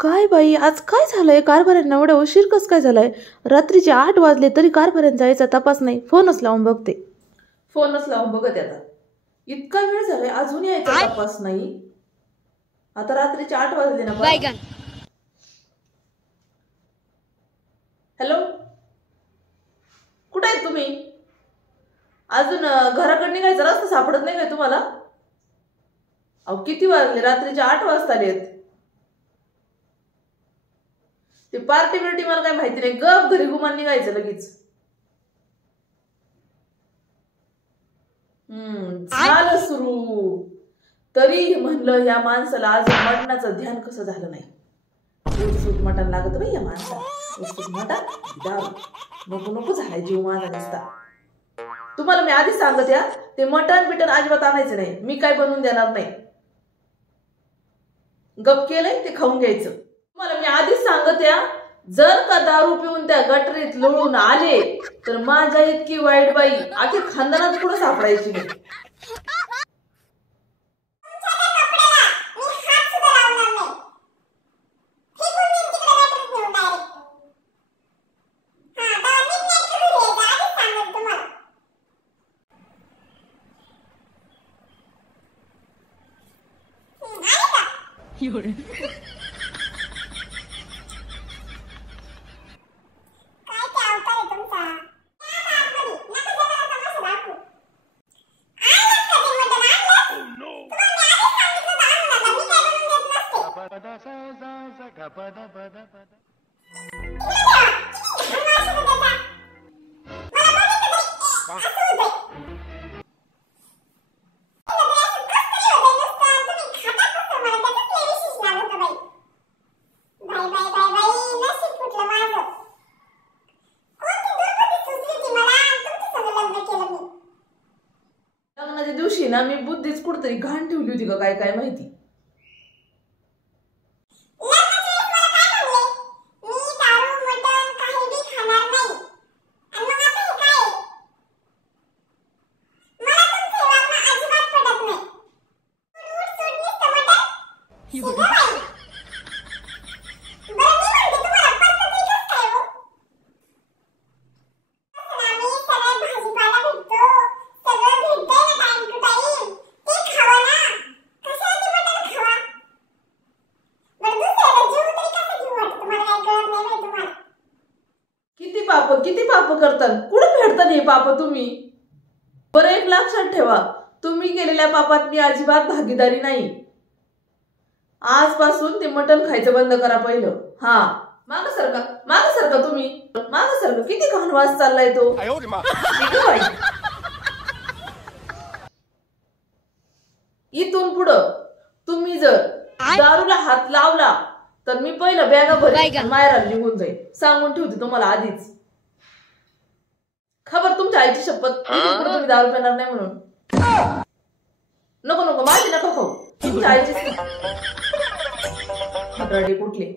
काय बाई, आज काय झालंय? कारभाऱ्यांना एवढा उशीर कस काय झालाय? रात्रीचे 8 वाजले तरी कारभाऱ्यांचा जायचा तपास नाही. फोनच लावून बघते. फोनच लावून बघते आता. इतका वेळ झालाय अजून यायचा तपास नाही. आता रात्रीचे 8 वाजले ना. हॅलो, कुठे आहेत तुम्ही? अजून घराकडे निघायचा रस्ता सापडत नाही काय तुम्हाला? अहो किती वाजले? रात्रीचे 8 वाजता आलेत. ते पार्टी बिर्टी मला काय माहिती नाही. गप घरी गुमान निघायचं लगेच. झालं सुरू. तरी म्हणलं या माणसाला आज मटणाचं ध्यान कसं झालं नाही. सूट मटण लागत बाई या माणसाला. मटण नको नको झालाय जीव माझा नसता. तुम्हाला मी आधी सांगत या, ते मटण बिटन अजिबात आणायचं नाही. मी काय बनवून देणार नाही. गप केलंय ते खाऊन घ्यायचं. तुम्हाला मी आधीच सांगत या, जर का दारू पिऊन त्या गटरीत लोळून आले तर माझ्या इतकी वाईट बाई आखी खानदानात पुढे सापडायची नाही. लग्नाच्या दिवशी ना मी बुद्धीच कुठतरी घाण ठेवली होती का काय काय माहिती. किती पाप करतात, कुठे फेडतात हे पाप तुम्ही? बरं एक लक्षात ठेवा, तुम्ही केलेल्या पापात मी अजिबात भागीदारी नाही. आजपासून ते मटण खायचं बंद करा पहिलं. हा, माग सरका तुम्ही. माग सरका. किती घाण वास चाललाय तो. इथून पुढं तुम्ही जर दारूला हात लावला तर मी पहिलं बॅगा भरेन, माहेराला निघून जाईल. सांगून ठेवते तुम्हाला आधीच. खबर तुमच्या आईची शपथ, तुम्ही दारू पिणार नाही म्हणून. नको नको माझी नका खाऊ. तुमच्या आईची कुठले